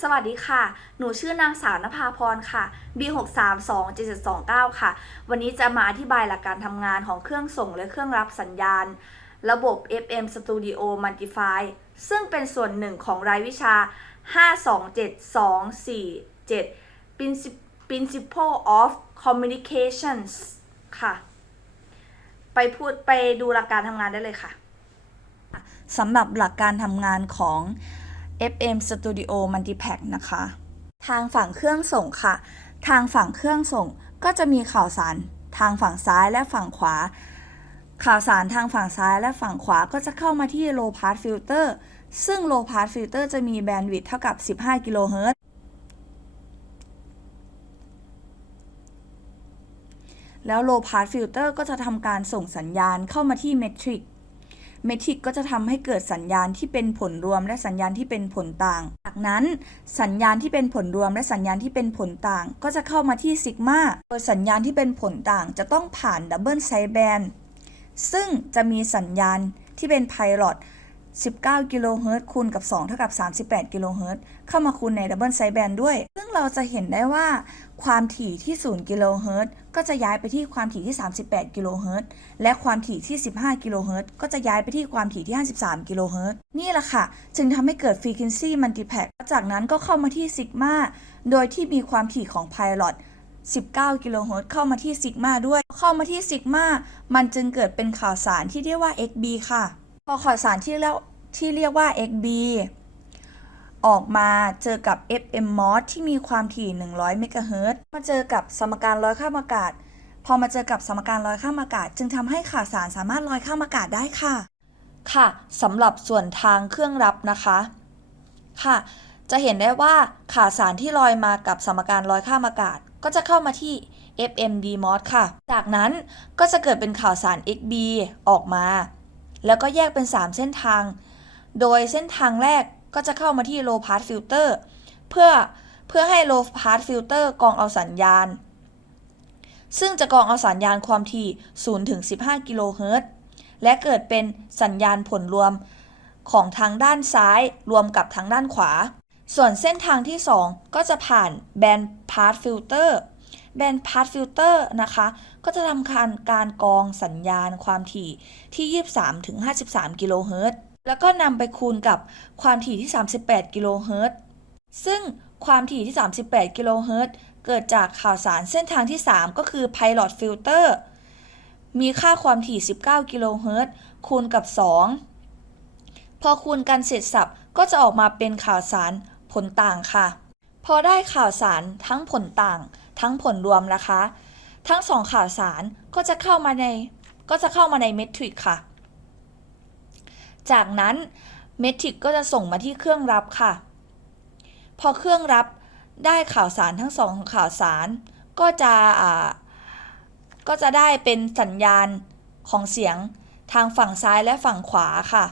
สวัสดีค่ะ หนูชื่อนางสาวนภาพรค่ะ B6327729 ค่ะ วันนี้จะมาอธิบายหลักการทำงานของเครื่องส่งและเครื่องรับสัญญาณ ระบบ FM Studio Multify ซึ่งเป็นส่วนหนึ่งของรายวิชา 527247 Princi- Principle of Communications ค่ะ ไปพูดไปดูหลักการทำงานได้เลยค่ะสำหรับหลักการทำงานของ FM Studio Multipack นะคะ ทางฝั่งเครื่องส่งค่ะ ทางฝั่งเครื่องส่งก็จะมีข่าวสารทางฝั่งซ้ายและฝั่งขวา ข่าวสารทางฝั่งซ้ายและฝั่งขวาก็จะเข้ามาที่ low pass filter ซึ่ง low pass filter จะมีแบนด์วิดต์เท่ากับ 15 กิโลเฮิรตซ์แล้ว low pass filter ก็จะทำการส่งสัญญาณเข้ามาที่ metric เมทริกก็จะทำให้เกิดสัญญาณที่เป็นผลรวม และสัญญาณที่เป็นผลต่าง จากนั้นสัญญาณที่เป็นผลรวม และสัญญาณที่เป็นผลต่าง ก็จะเข้ามาที่ซิกมาโดยสัญญาณที่เป็นผลต่าง จะต้องผ่านดับเบิลไซแบนซึ่งจะมีสัญญาณที่เป็นไพลอต 19 กิโลเฮิรตซ์คูณกับ 2 เท่ากับ 38 กิโลเฮิรตซ์เข้ามาคูณในดับเบิลไซแบนด้วย ซึ่งเราจะเห็นได้ว่า ความถี่ที่ 0 กิโลเฮิรตซ์ก็จะย้ายไปที่ความถี่ที่ 38 กิโลเฮิรตซ์และความถี่ที่ 15 กิโลเฮิรตซ์ก็จะย้ายไปที่ความถี่ที่ 53 กิโลเฮิรตซ์นี่แหละค่ะ จึงทำให้เกิด frequency multiplex จากนั้นก็เข้ามาที่ซิกมาโดยที่มีความถี่ของไพลอต19 กิโลเฮิรตซ์เข้ามาที่ซิกมาด้วย เข้ามาที่ซิกมามันจึงเกิดเป็นข่าวสารที่เรียกว่า XB ค่ะ อข่าวสารที่เรียกที่เรียกว่า XB ออกมาเจอกับ FM mod ที่มีความถี่ 100 เมกะเฮิรตซ์มาเจอกับสมการลอยข้ามอากาศ พอมาเจอกับสมการลอยข้ามอากาศ จึงทำให้ข่าวสารสามารถลอยข้ามอากาศได้ค่ะ ค่ะสำหรับส่วนทางเครื่องรับนะคะ ค่ะ จะเห็นได้ว่าข่าวสารที่ลอยมากับสมการลอยข้ามอากาศ ก็จะเข้ามาที่ FMD mod ค่ะ จากนั้นก็จะเกิดเป็นข่าวสาร XB ออกมา แล้วก็แยกเป็น 3 เส้นทาง โดยเส้นทางแรกก็จะเข้ามาที่ low pass filter เพื่อเพื่อให้ low pass filter กรองเอาสัญญาณ ซึ่งจะกรองเอาสัญญาณความถี่ 0 ถึง 15 กิโลเฮิรตซ์และเกิดเป็นสัญญาณผลรวมของทางด้านซ้ายรวมกับทางด้านขวา ส่วนเส้นทางที่ 2 ก็จะผ่านแบนด์พาสฟิลเตอร์ แบนด์พาสฟิลเตอร์นะคะ ก็จะทำการการกองสัญญาณความถี่ที่ 23ถึง53 กิโลเฮิรตซ์แล้วก็นำไปคูณกับความถี่ที่ 38 กิโลเฮิรตซ์ซึ่งความถี่ที่ 38 กิโลเฮิรตซ์เกิดจากข่าวสารเส้นทางที่ 3 ก็คือ Pilot Filter มีค่าความถี่ 19 กิโลเฮิรตซ์คูณกับ 2 พอคูณกันเสร็จสับก็จะออกมาเป็นข่าวสารผลต่างค่ะ พอได้ข่าวสารทั้งผลต่าง ทั้งผลรวมนะคะ ทั้งสองข่าวสารก็จะเข้ามาในก็จะเข้ามาในเมทริกค่ะ จากนั้นเมทริกก็จะส่งมาที่เครื่องรับค่ะ พอเครื่องรับได้ข่าวสารทั้งสองข่าวสาร ก็จะก็จะได้เป็นสัญญาณของเสียงทางฝั่งซ้ายและฝั่งขวาค่ะ